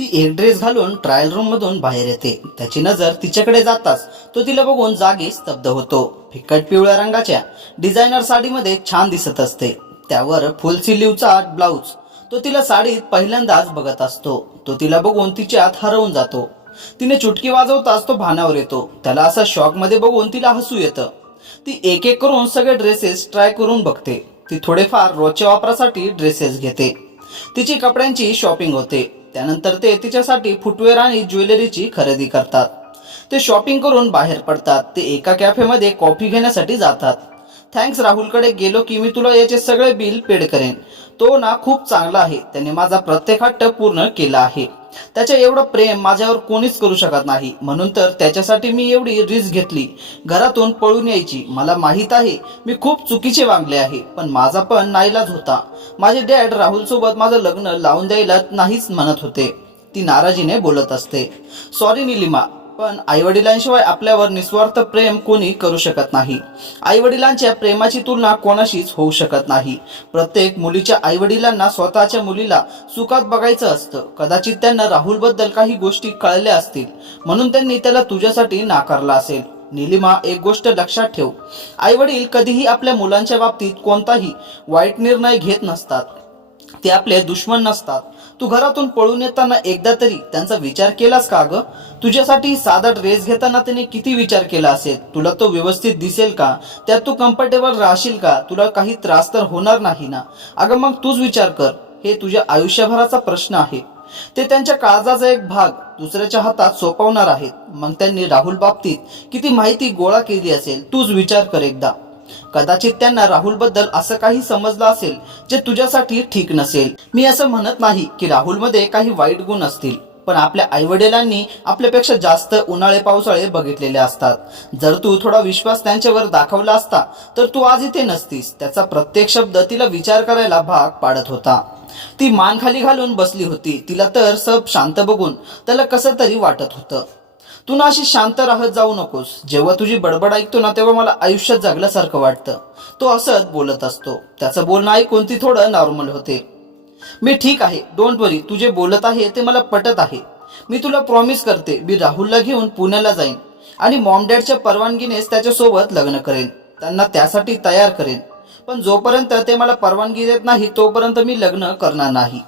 ती एक ड्रेस घालून ट्रायल रूम मधून बाहेर येते. त्याची नजर तिच्याकडे जाताच तो तिला बघून जागी स्तब्ध होतो. फिकट पिवळ्या रंगाच्या डिझायनर साडीमध्ये छान दिसत असते. त्यावर फुल स्लीवचा ब्लाऊज. तो तिला साडीत पहिल्यांदाच बघत असतो. तो तिला बघून तिच्यात हरवून जातो. तिने चुटकी वाजवताच तो भानावर येतो. त्याला असा शॉक मध्ये बघून तिला हसू येतं. ती एक एक करून सगळे ड्रेसेस ट्राय करून बघते. ती थोडेफार रोजच्या वापरासाठी ड्रेसेस घेते. तिची कपड्यांची शॉपिंग होते. त्यानंतर ते तिच्यासाठी फुटवेअर आणि ज्वेलरीची खरेदी करतात. ते शॉपिंग करून बाहेर पडतात. ते एका कॅफेमध्ये कॉफी घेण्यासाठी जातात. थँक्स, राहुलकडे गेलो की मी तुला याचे सगळे बिल पेड करेन. तो ना खूप चांगला आहे. त्याने माझा प्रत्येक हट्ट पूर्ण केला आहे. त्याच्या एवढं प्रेम माझ्यावर कोणीच करू शकत नाही. म्हणून तर त्याच्यासाठी मी एवढी रिस्क घेतली, घरातून पळून यायची. मला माहित आहे मी खूप चुकीचे वागले आहे, पण माझा पण नाईलाज होता. माझे डॅड राहुल सोबत माझं लग्न लावून द्यायला नाहीच म्हणत होते. ती नाराजीने बोलत असते. सॉरी निलिमा, पण आईवडिलांशिवाय आपल्यावर निस्वार्थ प्रेम कोणी करू शकत नाही. आईवडिलांच्या प्रेमाची तुलना कोणाशीच होऊ शकत नाही. प्रत्येक मुलीच्या आईवडिलांना स्वतःच्या मुलीला सुखात बघायचं असतं. कदाचित त्यांना राहुलबद्दल काही गोष्टी कळल्या असतील, म्हणून त्यांनी त्याला तुझ्यासाठी नाकारला असेल. निलिमा, एक गोष्ट लक्षात ठेव, आईवडील कधीही आपल्या मुलांच्या बाबतीत कोणताही वाईट निर्णय घेत नसतात. ते आपले दुश्मन नसतात. तू घरातून पळून येताना एकदा तरी त्यांचा विचार केलास का ग? तुझ्यासाठी साधा ड्रेस घेताना त्याने किती विचार केला असेल? तुला तो व्यवस्थित दिसेल का? त्यात तू कम्फर्टेबल राहशील का? तुला काही त्रास तर होणार नाही ना? अगं मग तूच विचार कर. हे तुझ्या आयुष्यभराचा प्रश्न आहे. ते त्यांच्या काळजाचा एक भाग दुसऱ्याच्या हातात सोपवणार आहेत. मग त्यांनी राहुल बाबतीत किती माहिती गोळा केली असेल तूच विचार कर एकदा. कदाचित त्यांना राहुल बद्दल असं काही समजलं असेल जे तुझ्यासाठी ठीक नसेल. मी असं म्हणत नाही की राहुलमध्ये काही वाईट गुण असतील, पण आपल्या आईवडिलांनी आपल्यापेक्षा जास्त उन्हाळे पावसाळे बघितलेले असतात. जर तू थोडा विश्वास त्यांच्यावर दाखवला असता तर तू आज इथे नसतीस. त्याचा प्रत्येक शब्द तिला विचार करायला भाग पाडत होता. ती मान खाली घालून बसली होती. तिला तर सब शांत बघून त्याला कसं तरी वाटत होतं. तू ना अशी शांत राहत जाऊ नकोस. जेव्हा तुझी बडबड ऐकतो ना तेव्हा मला आयुष्यात जगल्यासारखं वाटतं. तो असंच बोलत असतो. त्याचं बोलणं ऐकून ती थोडं नॉर्मल होते. मी ठीक आहे, डोंट वरी. तू जे बोलत आहे ते मला पटत आहे. मी तुला प्रॉमिस करते, मी राहुलला घेऊन पुण्याला जाईन आणि मॉम डॅडच्या परवानगीनेच त्याच्यासोबत लग्न करेन. त्यांना त्यासाठी तयार करेन. पण जोपर्यंत ते मला परवानगी देत नाही तोपर्यंत मी लग्न करणार नाही.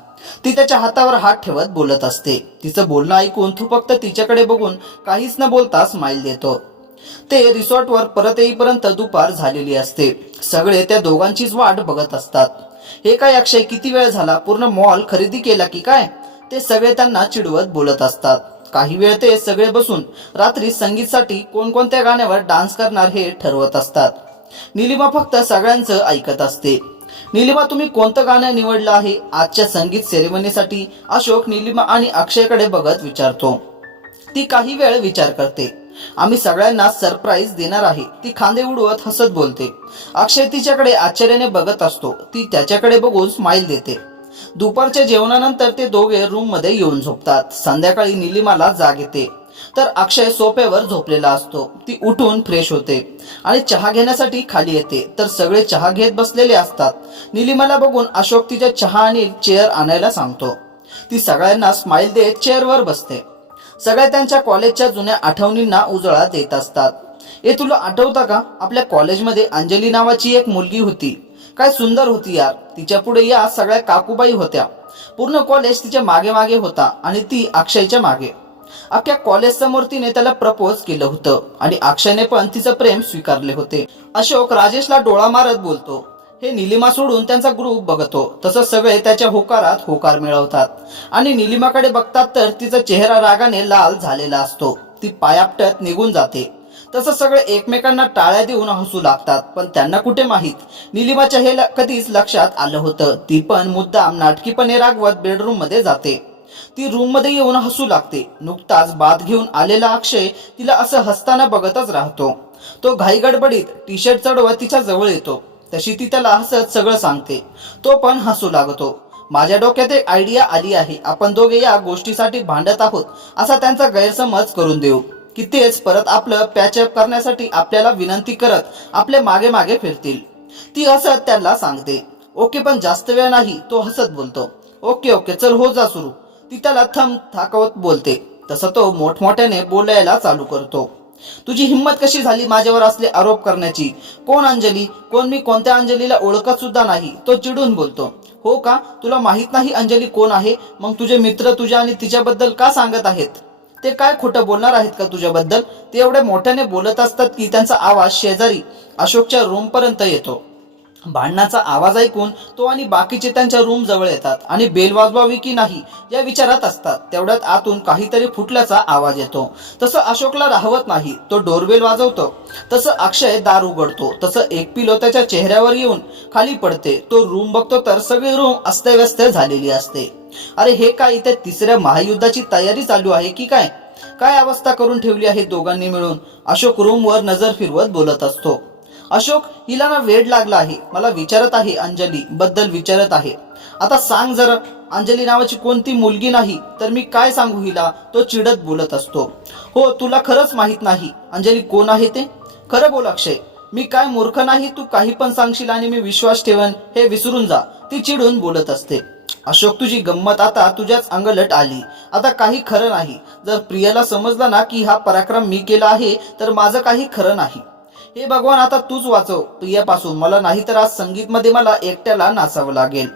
ती त्याच्या हातावर हात ठेवत बोलत असते. तिचं बोलणं ऐकून तू फक्त तिच्याकडे बघून काहीच न बोलता स्माइल देतो. ते रिसॉर्टवर परत येईपर्यंत दुपार झालेली असते. सगळे त्या दोघांचीच वाट बघत असतात. हे काय अक्षय, किती वेळ झाला? पूर्ण मॉल खरेदी केला की काय? ते सगळे त्यांना चिडवत बोलत असतात. काही वेळ ते सगळे बसून रात्री संगीतसाठी कोणकोणत्या गाण्यावर डान्स करणार हे ठरवत असतात. निलिमा फक्त सगळ्यांचं ऐकत असते. निलिमा, तुम्ही कोणतं गाणं निवडलं आहे आजच्या संगीत सेरेमनीसाठी? अशोक निलिमा आणि अक्षयकडे बघत विचारतो. ती काही वेळ विचार करते. आम्ही सगळ्यांना सरप्राईज देणार आहे, ती खांदे उडवत हसत बोलते. अक्षय तिच्याकडे आश्चर्याने बघत असतो. ती त्याच्याकडे बघून स्माइल देते. दुपारच्या जेवणानंतर ते दोघे रूम मध्ये येऊन झोपतात. संध्याकाळी निलिमाला जाग येते तर अक्षय सोफ्यावर झोपलेला असतो. ती उठून फ्रेश होते आणि चहा घेण्यासाठी खाली येते तर सगळे चहा घेत बसलेले असतात. निलिमाला बघून अशोक तिच्या चहा आणि चेअर आणायला सांगतो. ती सगळ्यांना स्माइल देत चेअरवर बसते. सगळे त्यांच्या कॉलेजच्या जुन्या आठवणींना उजाळा देत असतात. हे तुला आठवतं का? आपल्या कॉलेजमध्ये अंजली नावाची एक मुलगी होती. काय सुंदर होती यार. तिच्या पुढे या सगळ्या काकूबाई होत्या. पूर्ण कॉलेज तिच्या मागे मागे होता आणि ती अक्षयच्या मागे. अख्ख्या कॉलेज समोर तिने त्याला प्रपोज केलं होतं आणि अक्षयने पण तिचं प्रेम स्वीकारले होते. अशोक राजेशला डोळा मारत बोलतो. हे निलिमा सोडून त्यांचा ग्रुप बघतो. तसं सगळे त्याच्या होकारात होकार मिळवतात आणि निलिमाकडे बघतात तर तिचा चेहरा रागाने लाल झालेला असतो. ती पायापटत निघून जाते. तसं सगळे एकमेकांना टाळ्या देऊन हसू लागतात. पण त्यांना कुठे माहीत निलिमाच्या हे कधीच लक्षात आलं होतं. ती पण मुद्दाम नाटकीपणे रागवत बेडरूम मध्ये जाते. ती रूम मध्ये येऊन हसू लागते. नुकताच बाथ घेऊन आलेला अक्षय तिला असं हसताना बघतच राहतो. तो घाई गडबडीत टी शर्ट चढवत तिच्या जवळ येतो. तशी ती त्याला हसत सगळं सांगते. तो पण हसू लागतो. माझ्या डोक्यात एक आयडिया आली आहे. आपण दोघे या गोष्टीसाठी भांडत आहोत असा त्यांचा गैरसमज करून देऊ की तेच परत आपलं पॅचअप करण्यासाठी आपल्याला विनंती करत आपल्या मागे मागे फिरतील. ती हसत त्याला सांगते. ओके, पण जास्त वेळ नाही. तो हसत बोलतो. ओके ओके, चल हो जा सुरू. ती त्याला थाकवत बोलते. तसं तो मोठमोठ्याने बोलायला चालू करतो. तुझी हिंमत कशी झाली माझ्यावर असले आरोप करण्याची? कोण अंजली? कोण? मी कोणत्या अंजलीला ओळखत सुद्धा नाही. तो चिडून बोलतो. हो का? तुला माहित नाही अंजली कोण आहे? मग तुझे मित्र तुझ्या आणि तिच्याबद्दल का सांगत आहेत? ते काय खोटं बोलणार आहेत का तुझ्याबद्दल? ते एवढ्या मोठ्याने बोलत असतात की त्यांचा आवाज शेजारी अशोकच्या रूम पर्यंत येतो. भांडणाचा आवाज ऐकून तो आणि बाकीचे त्यांच्या रूम जवळ येतात आणि बेल वाजवावी की नाही या विचारात असतात. तेवढ्यात आतून काहीतरी फुटल्याचा आवाज येतो. तसं अशोकला राहवत नाही. तो डोरबेल वाजवतो. तसं अक्षय दार उघडतो. तसं एक पिलो त्याच्या चेहऱ्यावर येऊन खाली पडते. तो रूम बघतो तर सगळी रूम अस्तव्यस्त झालेली असते. अरे हे काय? इथे तिसऱ्या महायुद्धाची तयारी चालू आहे की काय? काय अवस्था करून ठेवली आहे दोघांनी मिळून? अशोक रूमवर नजर फिरवत बोलत असतो. अशोक, हिला ना वेड लागला आहे. मला विचारत आहे, अंजली बद्दल विचारत आहे. आता सांग जरा, अंजली नावाची कोणती मुलगी नाही तर मी काय सांगू हिला? तो चिडत बोलत असतो. हो, तुला खरंच माहित नाही अंजली कोण आहे ते? खरं बोल अक्षय. मी काय मूर्ख नाही? तू काही पण सांगशील आणि मी विश्वास ठेवन हे विसरून जा. ती चिडून बोलत असते. अशोक, तुझी गंमत आता तुझ्याच अंगलट आली. आता काही खरं नाही. जर प्रियाला समजलं ना की हा पराक्रम मी केला आहे तर माझं काही खरं नाही. हे भगवान, आता तूच वाचव प्रियापासून मला, नाही तर आज संगीतमध्ये मला एकट्याला नाचावं लागेल.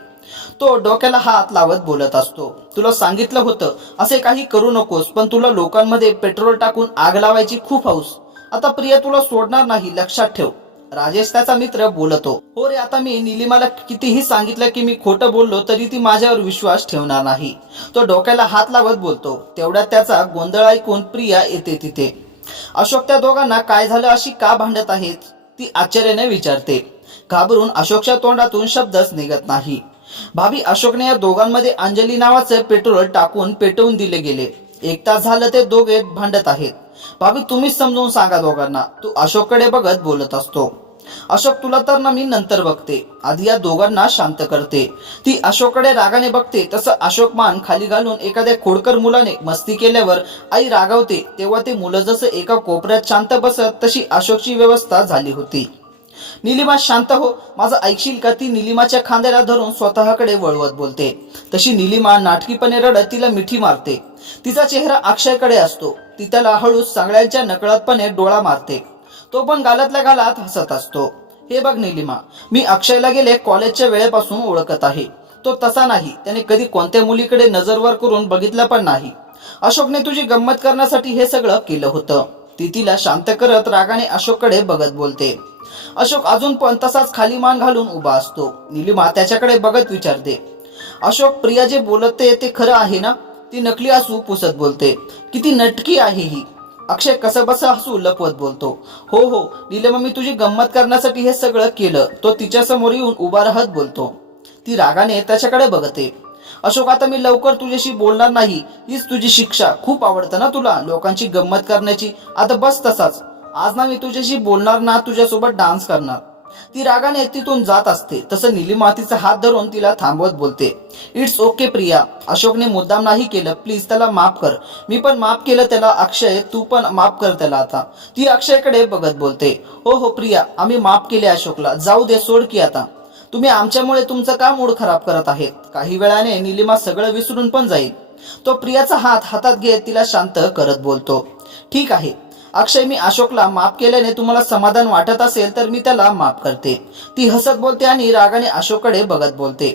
तो डोक्याला हात लावत बोलत असतो. तुला सांगितलं होतं असे काही करू नकोस, पण तुला लोकांमध्ये पेट्रोल टाकून आग लावायची खूप हौस. आता प्रिया तुला सोडणार नाही, लक्षात ठेव. राजेश त्याचा मित्र बोलतो. हो रे, आता मी निलिमाला कितीही सांगितलं की मी खोटं बोललो तरी ती माझ्यावर विश्वास ठेवणार नाही. तो डोक्याला हात लावत बोलतो. तेवढ्यात त्याचा गोंधळ ऐकून प्रिया येते तिथे. अशोक, त्या दोघांना काय झालं? अशी का भांडत आहेत? ती आश्चर्याने विचारते. घाबरून अशोकच्या तोंडातून शब्दच निघत नाही. भाभी, अशोकने या दोघांमध्ये अंजली नावाचं पेट्रोल टाकून पेटवून दिले गेले. 1 तास झालं ते दोघे भांडत आहेत. भाभी, तुम्हीच समजून सांगा दोघांना. तू अशोककडे बघत बोलत असतो. अशोक, तुला तर ना मी नंतर बघते. आधी या दोघांना शांत करते. ती अशोककडे रागाने बघते. तसं अशोक मान खाली घालून एखाद्या खोडकर मुलाने मस्ती केल्यावर आई रागावते तेव्हा ते मुलं जसं एका कोपऱ्यात शांत बसत तशी अशोकची व्यवस्था झाली होती. निलिमा, शांत हो. माझं ऐकशील का? ती निलिमाच्या खांद्याला धरून स्वतःकडे वळवत बोलते. तशी निलिमा नाटकीपणे रडत तिला मिठी मारते. तिचा चेहरा अक्षयकडे असतो. ती त्याला हळूच सगळ्यांच्या नकळतपणे डोळा मारते. तो पण गालातल्या गालात हसत असतो. हे बघ निलिमा, मी अक्षयला गेले कॉलेजच्या वेळेपासून ओळखत आहे. तो तसा नाही. त्याने कधी कोणत्या मुलीकडे नजरवर करून बघितलं पण नाही. अशोकने तुझी गंमत करण्यासाठी हे सगळं केलं होतं. ती तिला शांत करत रागाने अशोककडे बघत बोलते. अशोक अजून पण तसाच खाली मान घालून उभा असतो. निलिमा त्याच्याकडे बघत विचारते. अशोक, प्रिया जे बोलते ते खरं आहे ना? ती नकली हसू पुसत बोलते. किती नटकी आहे ही. अक्षय कसंबसं हसू लपवत बोलतो. हो हो निलिमा, मी तुझी गंमत करण्यासाठी हे सगळं केलं. तो तिच्या समोर येऊन उभा राहत बोलतो. ती रागाने त्याच्याकडे बघते. अशोक, आता मी लवकर तुझ्याशी बोलणार नाही. हीच तुझी शिक्षा. खूप आवडतं ना तुला लोकांची गंमत करण्याची. आता बस तसाच. आज ना मी तुझ्याशी बोलणार ना तुझ्यासोबत डान्स करणार. ती रागाने तिथून जात असते. तसं निलिमा तिचा हात धरून तिला थांबवत बोलते. It's okay Priya. अशोकने मुद्दाम नाही केलं. प्लीज त्याला माफ कर. मी पण माफ केलं त्याला. अक्षय, तू पण माफ कर त्याला आता. ती अक्षयकडे बघत बोलते. हो हो प्रिया, आम्ही माफ केले अशोकला. जाऊ दे, सोड की आता. तुम्ही आमच्यामुळे तुमचा का मूड खराब करत आहेत? काही वेळाने निलिमा सगळं विसरून पण जाईल. तो प्रियाचा हात हातात घेत तिला शांत करत बोलतो. ठीक आहे अक्षय, मी अशोकला माफ केल्याने तुम्हाला समाधान वाटत असेल तर मी त्याला माफ करते. ती हसत बोलते आणि रागाने अशोककडे बघत बोलते.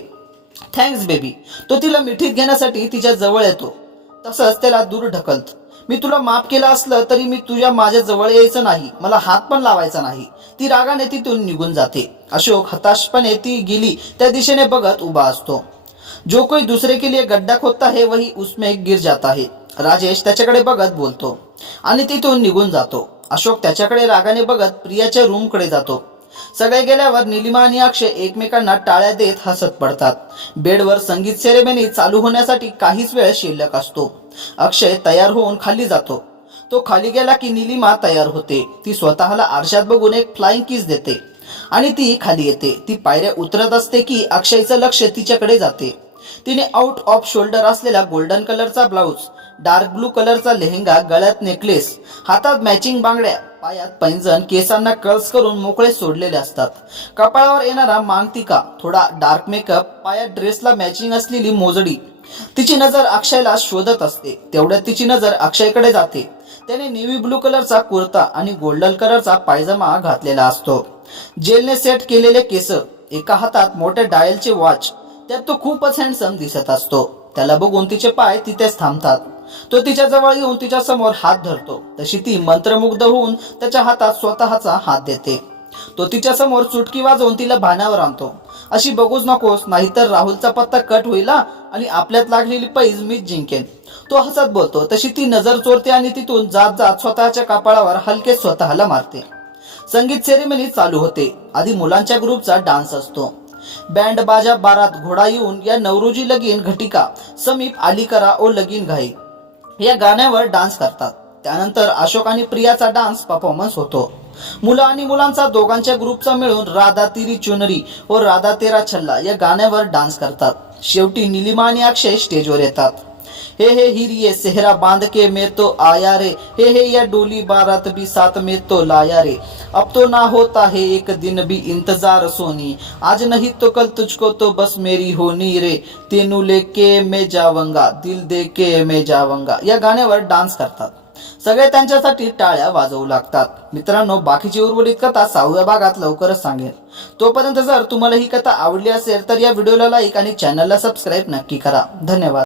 Thanks baby. तो तिला मिठीत घेण्यासाठी तिच्या जवळ येतो. तसंच त्याला दूर ढकलत. मी तुला माफ केलं असलं तरी मी तुझ्या माझ्या जवळ यायचं नाही. मला हात पण लावायचा नाही. ती रागाने तिथून निघून जाते. अशोक हताशपणे ती गेली त्या दिशेने बघत उभा असतो. जो कोई दूसरे के लिए गड्ढा खोदता है वही उसमें गिर जाता है. राजेश त्याच्याकडे बघत बोलतो आणि तिथून निघून जातो. अशोक त्याच्याकडे रागाने बघत प्रियाच्या रूमकडे जातो. सगळे गेल्यावर निलिमा आणि अक्षय एकमेकांना टाळ्या देत हसत पडतात. बेडवर संगीत सेरेमनी चालू होण्यासाठी काहीच वेळ शिल्लक असतो. अक्षय तयार होऊन खाली जातो. तो खाली गेला की निलिमा तयार होते. ती स्वतःला आरशात बघून एक फ्लाइंग किस देते आणि ती खाली येते. ती पायऱ्या उतरत असते की अक्षयचं लक्ष तिच्याकडे जाते. तिने आउट ऑफ शोल्डर असलेला गोल्डन कलरचा ब्लाउज, डार्क ब्लू कलरचा लेहंगा, गळ्यात नेकलेस, हातात मॅचिंग बांगड्या, पायात पैंजण, केसांना कर्ल्स करून मोकळे सोडलेले असतात. कपाळावर येणारा मांगटिका, थोडा डार्क मेकअप, पायात ड्रेसला मॅचिंग असलेली मोजडी, तिची नजर अक्षयला शोधत असते. तेवढ्यात तिची नजर अक्षयकडे जाते. त्याने नेव्ही ब्लू कलरचा कुर्ता आणि गोल्डन कलरचा पायजमा घातलेला असतो. जेलने सेट केलेले केस, एका हातात मोठे डायलचे वॉच, त्यात तो खूपच हँडसम दिसत असतो. त्याला बघून तिचे पाय तिथेच थांबतात. तो तिच्या जवळ येऊन तिच्या समोर हात धरतो. तशी ती मंत्रमुग्ध होऊन त्याच्या हातात स्वतःचा हात देते. तो तिच्या समोर चुटकी वाजवून तिला भानावर आणतो. अशी बघूच नकोस, नाहीतर राहुलचा पत्ता कट होईल आणि आपल्यात लागलेली पैज मीच जिंकेन, तो हसत बोलतो. तशी ती नजर चोरते आणि तिथून जात जात स्वतःच्या कपाळावर हलके स्वतःला मारते. संगीत सेरेमनी चालू होते. आधी मुलांच्या ग्रुपचा डान्स असतो. बँड बाजा बारात घोडा येऊन या नवरोजी लगीन घटिका समीप आली करा ओ लगीन घाई या गाण्यावर डान्स करतात. त्यानंतर अशोक आणि प्रियाचा डान्स परफॉर्मन्स होतो. मुलं आणि मुलांचा दोघांच्या ग्रुपचा मिळून राधा तेरी चुनरी व राधा तेरा छल्ला या गाण्यावर डान्स करतात. शेवटी निलिमा आणि अक्षय स्टेजवर येतात. हे हे हिरिये सेहरा बांध के मैं तो आया रे, हे या डोली बारात भी साथ में तो लाया रे, अब तो ना होता है एक दिन भी इंतजार सोनी, आज नहीं तो कल तुझको तो बस मेरी होनी रे, तेनू लेके मैं जावंगा दिल दे के मैं जावंगा या गाण्यावर डान्स करतात. सगळे त्यांच्यासाठी टाळ्या वाजवू लागतात. मित्रांनो, बाकीची उर्वरित कथा 6व्या भागात लवकरच सांगेन. तोपर्यंत जर तुम्हाला ही कथा आवडली असेल तर या व्हिडिओला लाईक आणि चॅनलला सबस्क्राईब नक्की करा. धन्यवाद.